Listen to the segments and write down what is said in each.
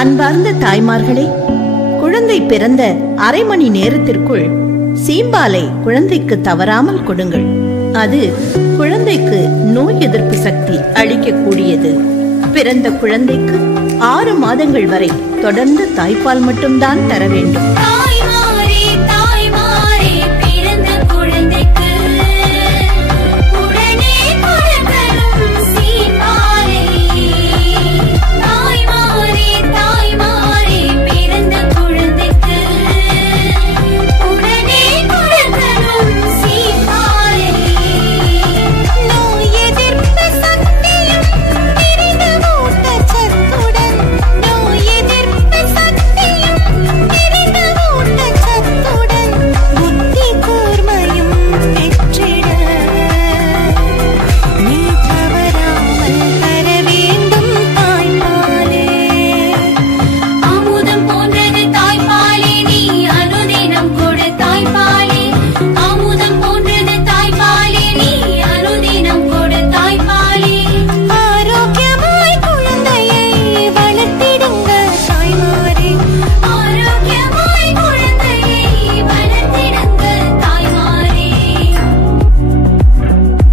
அன்பார்ந்த தாய்மார்களே, குழந்தை பிறந்த அரை மணி நேரத்திற்குள் சீம்பாலை குழந்தைக்கு தவறாமல் கொடுங்கள். அது குழந்தைக்கு நோய் எதிர்ப்பு சக்தி அளிக்கக்கூடியது. பிறந்த குழந்தைக்கு 6 மாதங்கள் வரை தொடர்ந்து தாய்ப்பால் மட்டும்தான் தர வேண்டும்.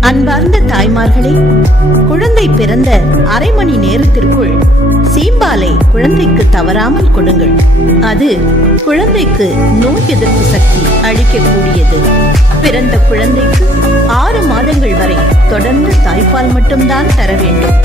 அன்பார்ந்த தாய்மார்களே, குழந்தை பிறந்த அரை மணி நேரத்திற்குள் சீம்பாலை குழந்தைக்கு தவறாமல் கொடுங்கள். அது குழந்தைக்கு நோய் எதிர்ப்பு சக்தி அளிக்கக்கூடியது. பிறந்த குழந்தைக்கு 6 மாதங்கள் வரை தொடர்ந்து தாய்ப்பால் மட்டும்தான் தர வேண்டும்.